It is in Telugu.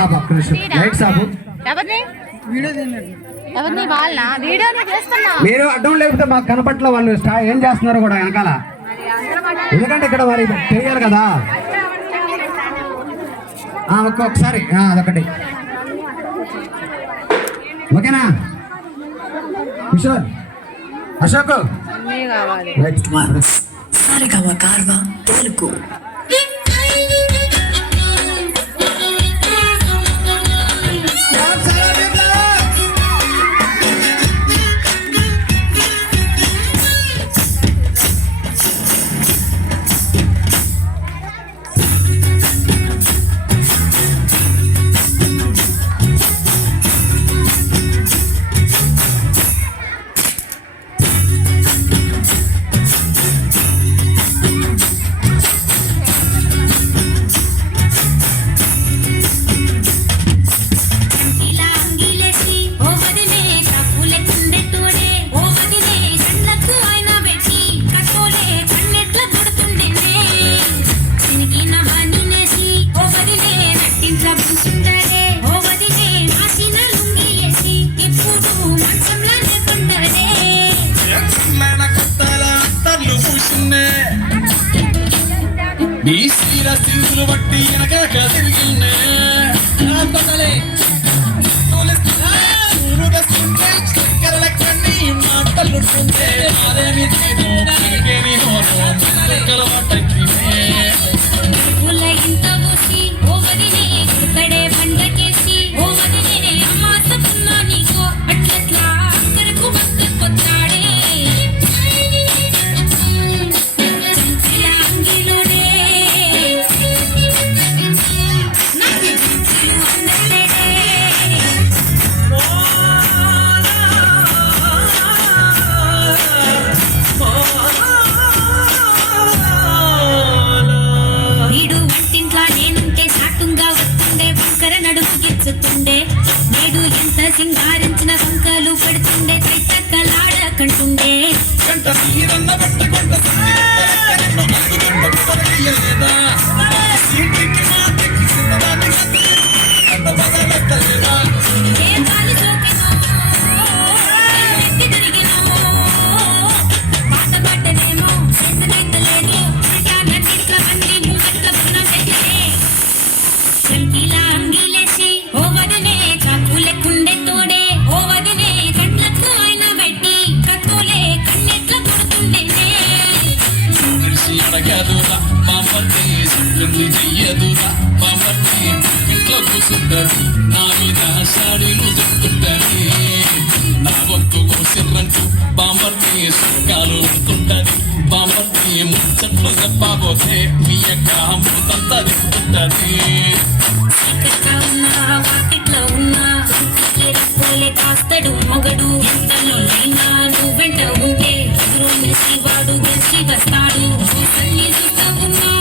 బాబా లైట్ సాబు మీరు అడ్డం లేకపోతే మాకు కనపట్ల వాళ్ళు ఏం చేస్తున్నారు కూడా వెనకాల, ఎందుకంటే ఇక్కడ మరి తెలియాలి కదా. ఒక్కొక్కసారి అదొకటి ఓకేనా. కిషోర్ అశోక్ సారిగమ కార్వా తెలుగు. నీ సీర సింగులు బట్టి వెనక తిరిగిన్నే మాటలు నేడు ఎంత సింగారించిన వంకలు పెడుతుండే తైతక్కలాడకంటుండే చెయ్యదురా బాబర్ని ఇంట్లో కూసుంటారు, నా మీద సాడీలు చెప్తుంటారు. నా వంతు సిర్రంటూ బాంబర్ని సుఖాలు ఉంటుంటది. బాంబర్ని ముచ్చట్లు చెప్పబోతే మీ యొక్క అమృతంతా దిగుతుంటది. కాస్తడు మొగడు ఎంతలో అయినా నువ్వు వెంట ఉంటే వాడు గెలిచి వస్తాడు. తల్లి చూస్తా ఉన్నా